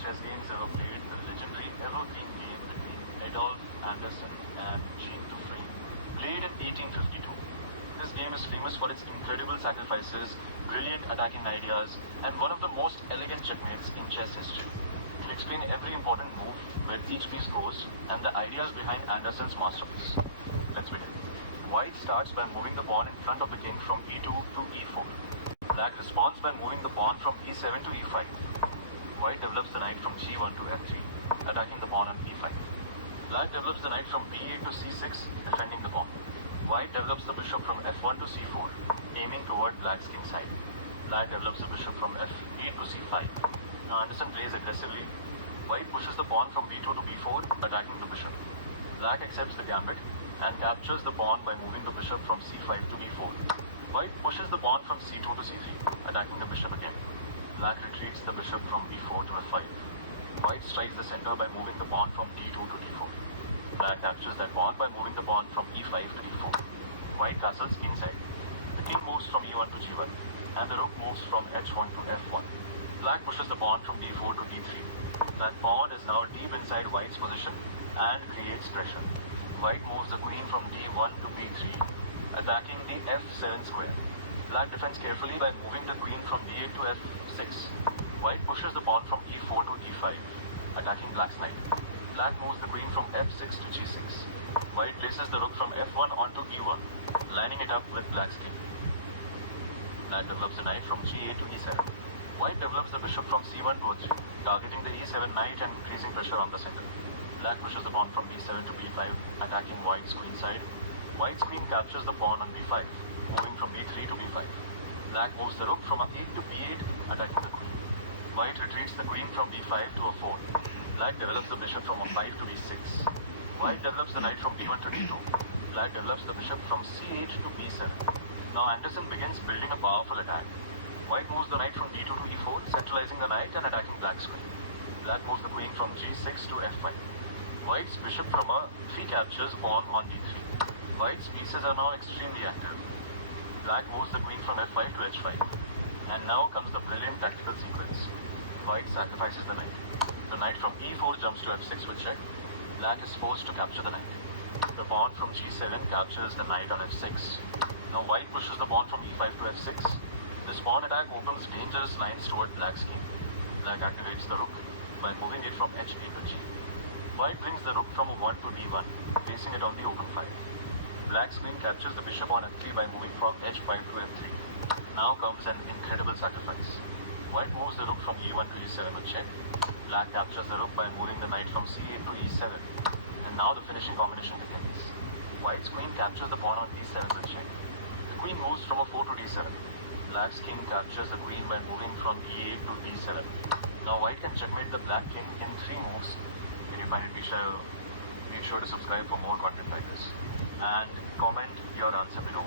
chess games ever played, the legendary evergreen game between Adolf Anderssen and Jean Dufresne, played in 1852. This game is famous for its incredible sacrifices, brilliant attacking ideas, and one of the most elegant checkmates in chess history. We'll explain every important move, where each piece goes, and the ideas behind Anderssen's masterpiece. Let's begin. White starts by moving the pawn in front of the king from e2 to e4. Black responds by moving the pawn from e7 to e5. White develops the knight from g1 to f3, attacking the pawn on e5. Black develops the knight from b8 to c6, defending the pawn. White develops the bishop from f1 to c4, aiming toward black's king side. Black develops the bishop from f8 to c5. Now Anderssen plays aggressively. White pushes the pawn from b2 to b4, attacking the bishop. Black accepts the gambit and captures the pawn by moving the bishop from c5 to b4. White pushes the pawn from c2 to c3, attacking the bishop again. Black retreats the bishop from b4 to f5. White strikes the center by moving the pawn from d2 to d4. Black captures that pawn by moving the pawn from e5 to d4. White castles kingside. The king moves from e1 to g1, and the rook moves from h1 to f1. Black pushes the pawn from d4 to d3. That pawn is now deep inside White's position and creates pressure. White moves the queen from d1 to b3, attacking the f7 square. Black defends carefully by moving the queen from d8 to f6. White pushes the pawn from e4 to e5, attacking black's knight. Black moves the queen from f6 to g6. White places the rook from f1 onto e1, lining it up with black's king. Black develops the knight from g8 to e7. White develops the bishop from c1 to e3, targeting the e7 knight and increasing pressure on the center. Black pushes the pawn from b7 to b5, attacking White's queen side. White's queen captures the pawn on b5, moving from b3 to b5. Black moves the rook from a8 to b8, attacking the queen. White retreats the queen from b5 to a4. Black develops the bishop from a5 to b6. White develops the knight from d1 to d2. Black develops the bishop from c8 to b7. Now Anderssen begins building a powerful attack. White moves the knight from d2 to e4, centralizing the knight and attacking black's queen. Black moves the queen from g6 to f5. White's bishop from a free captures pawn on d3. White's pieces are now extremely active. Black moves the queen from f5 to h5. And now comes the brilliant tactical sequence. White sacrifices the knight. The knight from e4 jumps to f6 with check. Black is forced to capture the knight. The pawn from g7 captures the knight on f6. Now White pushes the pawn from e5 to f6. This pawn attack opens dangerous lines toward black's king. Black activates the rook by moving it from h8 to g. White brings the rook from a1 to d1, placing it on the open file. Black's queen captures the bishop on f3 by moving from h5 to f3. Now comes an incredible sacrifice. White moves the rook from e1 to e7 with check. Black captures the rook by moving the knight from c8 to e7. And now the finishing combination begins. White's queen captures the pawn on d7 with check. The queen moves from a4 to d7. Black's king captures the queen by moving from e8 to d7. Now White can checkmate the black king in 3 moves. If you find it useful, make sure to subscribe for more content like this. And comment your answer below.